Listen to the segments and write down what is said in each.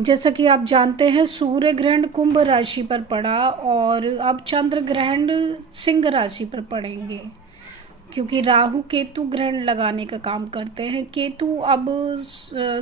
जैसा कि आप जानते हैं, सूर्य ग्रहण कुंभ राशि पर पड़ा और अब चंद्र ग्रहण सिंह राशि पर पड़ेंगे। क्योंकि राहु केतु ग्रहण लगाने का काम करते हैं। केतु अब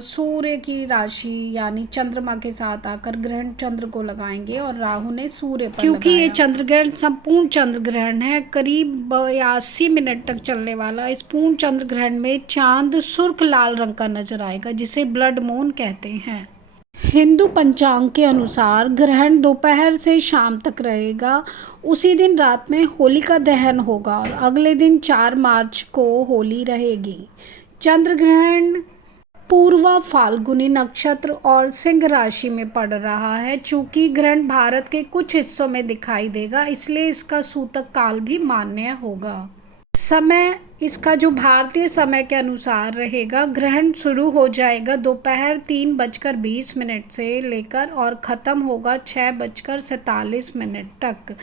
सूर्य की राशि यानी चंद्रमा के साथ आकर ग्रहण चंद्र को लगाएंगे और राहु ने सूर्य पर क्योंकि ये चंद्र ग्रहण संपूर्ण चंद्र ग्रहण है, करीब 82 मिनट तक चलने वाला। इस पूर्ण चंद्र ग्रहण में चांद सुर्ख लाल रंग का नजर आएगा, जिसे ब्लड मून कहते हैं। हिंदू पंचांग के अनुसार ग्रहण दोपहर से शाम तक रहेगा। उसी दिन रात में होलिका दहन होगा और अगले दिन 4 मार्च को होली रहेगी। चंद्र ग्रहण पूर्वा फाल्गुनी नक्षत्र और सिंह राशि में पड़ रहा है। चूंकि ग्रहण भारत के कुछ हिस्सों में दिखाई देगा, इसलिए इसका सूतक काल भी मान्य होगा। समय इसका जो भारतीय समय के अनुसार रहेगा, ग्रहण शुरू हो जाएगा दोपहर 3:20 से लेकर और ख़त्म होगा 6:47 तक।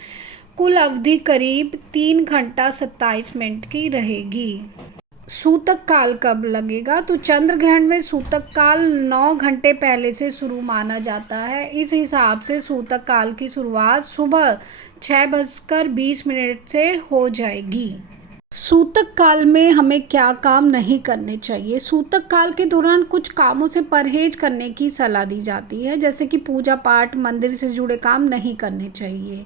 कुल अवधि करीब 3 घंटा 27 मिनट की रहेगी। सूतक काल कब लगेगा? तो चंद्र ग्रहण में सूतक काल 9 घंटे पहले से शुरू माना जाता है। इस हिसाब से सूतक काल की शुरुआत सुबह 6:20 से हो जाएगी। सूतक काल में हमें क्या काम नहीं करने चाहिए? सूतक काल के दौरान कुछ कामों से परहेज करने की सलाह दी जाती है, जैसे कि पूजा पाठ, मंदिर से जुड़े काम नहीं करने चाहिए,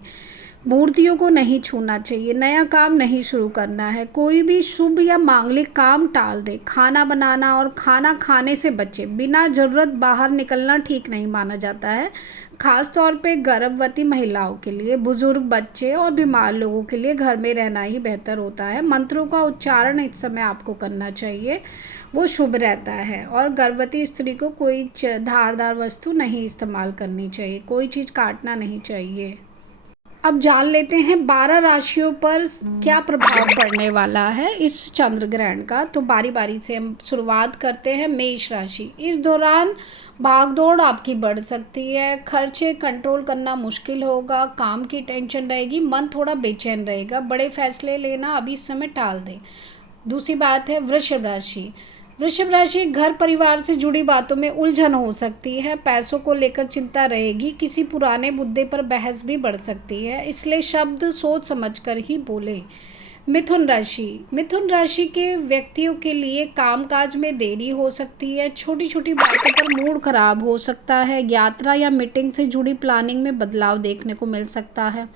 मूर्तियों को नहीं छूना चाहिए, नया काम नहीं शुरू करना है, कोई भी शुभ या मांगलिक काम टाल दे, खाना बनाना और खाना खाने से बचे, बिना ज़रूरत बाहर निकलना ठीक नहीं माना जाता है। खास तौर पे गर्भवती महिलाओं के लिए, बुजुर्ग, बच्चे और बीमार लोगों के लिए घर में रहना ही बेहतर होता है। मंत्रों का उच्चारण इस समय आपको करना चाहिए, वो शुभ रहता है। और गर्भवती स्त्री को कोई धारदार वस्तु नहीं इस्तेमाल करनी चाहिए, कोई चीज़ काटना नहीं चाहिए। अब जान लेते हैं 12 राशियों पर क्या प्रभाव पड़ने वाला है इस चंद्र ग्रहण का। तो बारी बारी से हम शुरुआत करते हैं मेष राशि। इस दौरान भागदौड़ आपकी बढ़ सकती है, खर्चे कंट्रोल करना मुश्किल होगा, काम की टेंशन रहेगी, मन थोड़ा बेचैन रहेगा, बड़े फैसले लेना अभी इस समय टाल दें। दूसरी बात है वृषभ राशि। वृषभ राशि घर परिवार से जुड़ी बातों में उलझन हो सकती है, पैसों को लेकर चिंता रहेगी, किसी पुराने मुद्दे पर बहस भी बढ़ सकती है, इसलिए शब्द सोच समझकर ही बोलें। मिथुन राशि। मिथुन राशि के व्यक्तियों के लिए कामकाज में देरी हो सकती है, छोटी छोटी बातों पर मूड खराब हो सकता है, यात्रा या मीटिंग से जुड़ी प्लानिंग में बदलाव देखने को मिल सकता है।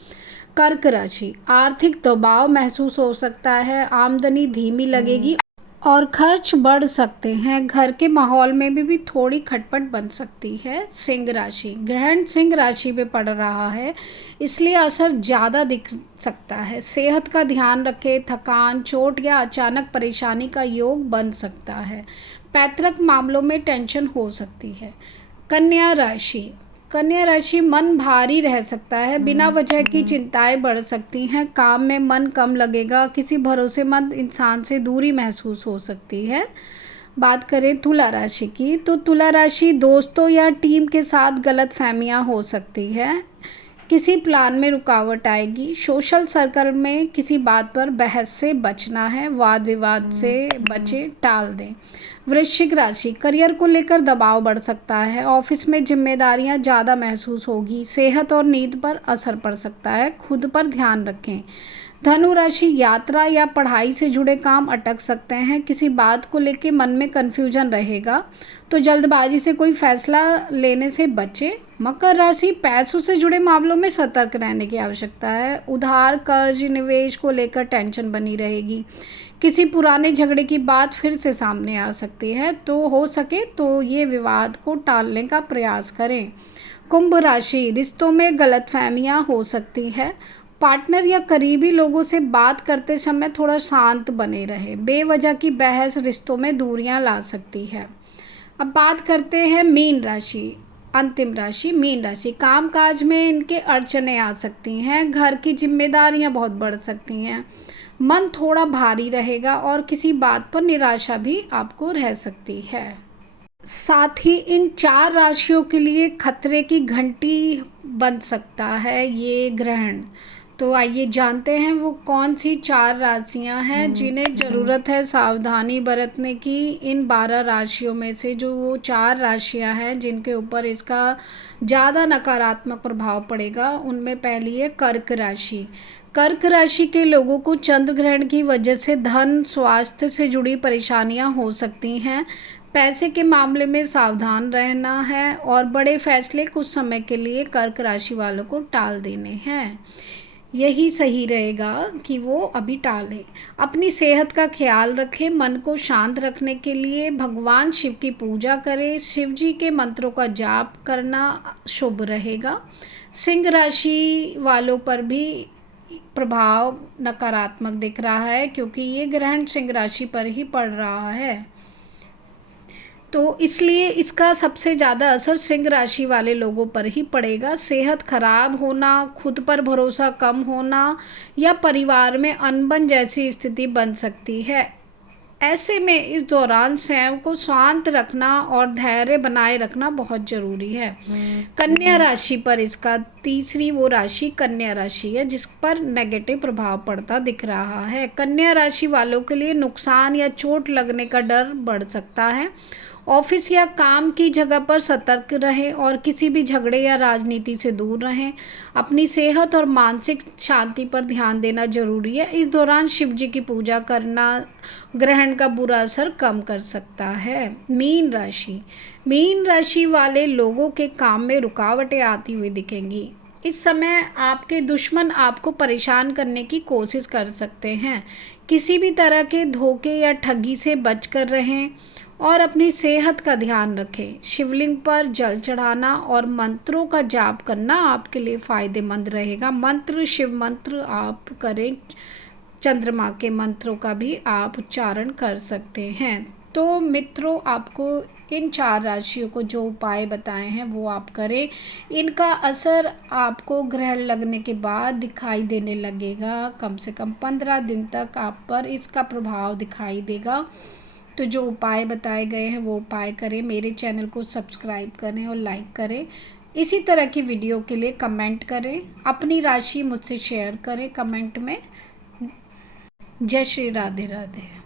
कर्क राशि। आर्थिक दबाव महसूस हो सकता है, आमदनी धीमी लगेगी और खर्च बढ़ सकते हैं। घर के माहौल में भी थोड़ी खटपट बन सकती है। सिंह राशि। ग्रहण सिंह राशि में पड़ रहा है, इसलिए असर ज़्यादा दिख सकता है। सेहत का ध्यान रखें, थकान, चोट या अचानक परेशानी का योग बन सकता है। पैतृक मामलों में टेंशन हो सकती है। कन्या राशि। कन्या राशि मन भारी रह सकता है, बिना वजह की चिंताएं बढ़ सकती हैं, काम में मन कम लगेगा, किसी भरोसेमंद इंसान से दूरी महसूस हो सकती है। बात करें तुला राशि की, तो तुला राशि दोस्तों या टीम के साथ गलतफहमियां हो सकती है, किसी प्लान में रुकावट आएगी, सोशल सर्कल में किसी बात पर बहस से बचना है, वाद विवाद से बचें, टाल दें। वृश्चिक राशि। करियर को लेकर दबाव बढ़ सकता है, ऑफिस में जिम्मेदारियां ज़्यादा महसूस होगी, सेहत और नींद पर असर पड़ सकता है, खुद पर ध्यान रखें। धनु राशि। यात्रा या पढ़ाई से जुड़े काम अटक सकते हैं, किसी बात को लेकर मन में कन्फ्यूजन रहेगा, तो जल्दबाजी से कोई फैसला लेने से बचें। मकर राशि। पैसों से जुड़े मामलों में सतर्क रहने की आवश्यकता है, उधार, कर्ज, निवेश को लेकर टेंशन बनी रहेगी, किसी पुराने झगड़े की बात फिर से सामने आ सकती है, तो हो सके तो ये विवाद को टालने का प्रयास करें। कुंभ राशि। रिश्तों में गलतफहमियां हो सकती है, पार्टनर या करीबी लोगों से बात करते समय थोड़ा शांत बने रहें, बेवजह की बहस रिश्तों में दूरियां ला सकती है। अब बात करते हैं मीन राशि। अंतिम राशि मीन राशि। कामकाज में इनके अड़चने आ सकती हैं, घर की जिम्मेदारियां बहुत बढ़ सकती हैं, मन थोड़ा भारी रहेगा और किसी बात पर निराशा भी आपको रह सकती है। साथ ही इन 4 राशियों के लिए खतरे की घंटी बन सकता है ये ग्रहण। तो आइए जानते हैं वो कौन सी 4 राशियां हैं जिन्हें ज़रूरत है सावधानी बरतने की। इन 12 राशियों में से जो वो 4 राशियां हैं जिनके ऊपर इसका ज़्यादा नकारात्मक प्रभाव पड़ेगा, उनमें पहली है कर्क राशि। कर्क राशि के लोगों को चंद्र ग्रहण की वजह से धन स्वास्थ्य से जुड़ी परेशानियां हो सकती हैं। पैसे के मामले में सावधान रहना है और बड़े फैसले कुछ समय के लिए कर्क राशि वालों को टाल देने हैं। यही सही रहेगा कि वो अभी टालें। अपनी सेहत का ख्याल रखें। मन को शांत रखने के लिए भगवान शिव की पूजा करें। शिव जी के मंत्रों का जाप करना शुभ रहेगा। सिंह राशि वालों पर भी प्रभाव नकारात्मक दिख रहा है क्योंकि ये ग्रहण सिंह राशि पर ही पड़ रहा है, तो इसलिए इसका सबसे ज़्यादा असर सिंह राशि वाले लोगों पर ही पड़ेगा। सेहत खराब होना, खुद पर भरोसा कम होना या परिवार में अनबन जैसी स्थिति बन सकती है। ऐसे में इस दौरान स्वयं को शांत रखना और धैर्य बनाए रखना बहुत ज़रूरी है। कन्या राशि पर इसका तीसरी वो राशि कन्या राशि है जिस पर नेगेटिव प्रभाव पड़ता दिख रहा है। कन्या राशि वालों के लिए नुकसान या चोट लगने का डर बढ़ सकता है। ऑफिस या काम की जगह पर सतर्क रहें और किसी भी झगड़े या राजनीति से दूर रहें। अपनी सेहत और मानसिक शांति पर ध्यान देना जरूरी है। इस दौरान शिव जी की पूजा करना ग्रहण का बुरा असर कम कर सकता है। मीन राशि वाले लोगों के काम में रुकावटें आती हुई दिखेंगी। इस समय आपके दुश्मन आपको परेशान करने की कोशिश कर सकते हैं। किसी भी तरह के धोखे या ठगी से बचकर रहें और अपनी सेहत का ध्यान रखें। शिवलिंग पर जल चढ़ाना और मंत्रों का जाप करना आपके लिए फ़ायदेमंद रहेगा। शिव मंत्र आप करें। चंद्रमा के मंत्रों का भी आप उच्चारण कर सकते हैं। तो मित्रों, आपको इन 4 राशियों को जो उपाय बताए हैं वो आप करें। इनका असर आपको ग्रहण लगने के बाद दिखाई देने लगेगा। कम से कम 15 दिन तक आप पर इसका प्रभाव दिखाई देगा। तो जो उपाय बताए गए हैं वो उपाय करें। मेरे चैनल को सब्सक्राइब करें और लाइक करें। इसी तरह की वीडियो के लिए कमेंट करें। अपनी राशि मुझसे शेयर करें कमेंट में। जय श्री राधे राधे।